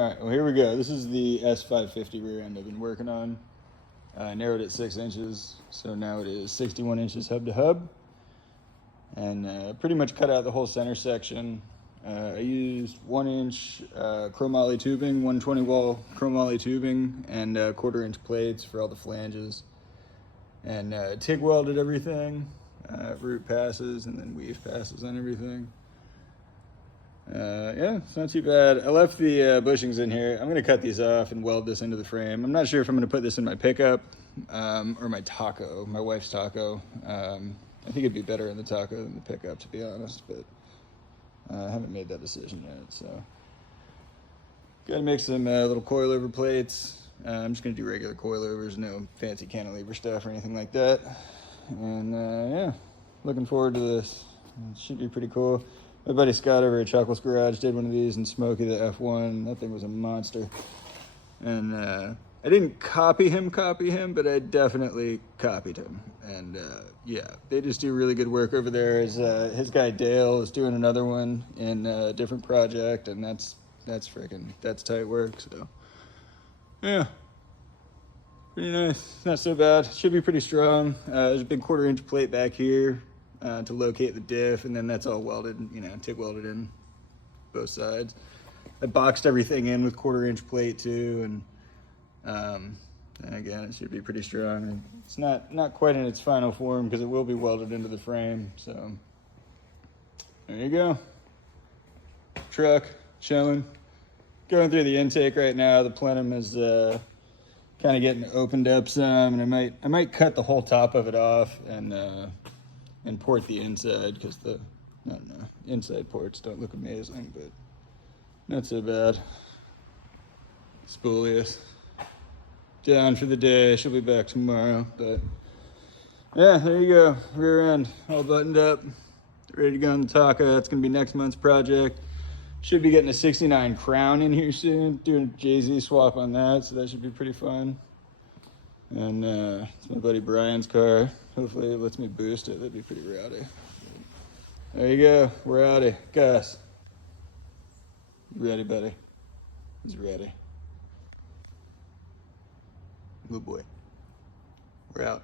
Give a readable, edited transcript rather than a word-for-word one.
Alright, well here we go. This is the S550 rear end I've been working on. I narrowed it 6 inches, so now it is 61 inches hub to hub. And pretty much cut out the whole center section. I used 1-inch chromoly tubing, 120 wall chromoly tubing, and 1/4 inch plates for all the flanges. And TIG welded everything, root passes, and then weave passes on everything. Yeah, it's not too bad. I left the bushings in here. I'm going to cut these off and weld this into the frame. I'm not sure if I'm going to put this in my pickup or my taco, my wife's taco. I think it'd be better in the taco than the pickup, to be honest, but I haven't made that decision yet. So, got to make some little coilover plates. I'm just going to do regular coilovers, no fancy cantilever stuff or anything like that. And yeah, looking forward to this. It should be pretty cool. My buddy Scott over at Chuckles Garage did one of these, and Smokey the F1. That thing was a monster. And I didn't copy him, but I definitely copied him. And yeah, they just do really good work over there. His guy Dale is doing another one in a different project, and that's tight work. So yeah, pretty nice. Not so bad. Should be pretty strong. There's a big 1/4 inch plate back here to locate the diff, and then that's all welded, TIG welded in both sides. I boxed everything in with 1/4 inch plate too, and again, it should be pretty strong. It's not quite in its final form because it will be welded into the frame. So there you go. Truck chilling. Going through the intake right now. The plenum is kind of getting opened up some, and I might cut the whole top of it off and port the inside, because I don't know, inside ports don't look amazing, but not so bad. Spulius down for the day. She'll be back tomorrow, but yeah, there you go. Rear end all buttoned up, ready to go on the taco. That's gonna be next month's project. Should be getting a 69 Crown in here soon, doing a Jay-Z swap on that, so that should be pretty fun. And it's my buddy Brian's car. Hopefully it lets me boost it. That'd be pretty rowdy. There you go. We're rowdy. Gus. You ready, buddy? He's ready. Good boy. We're out.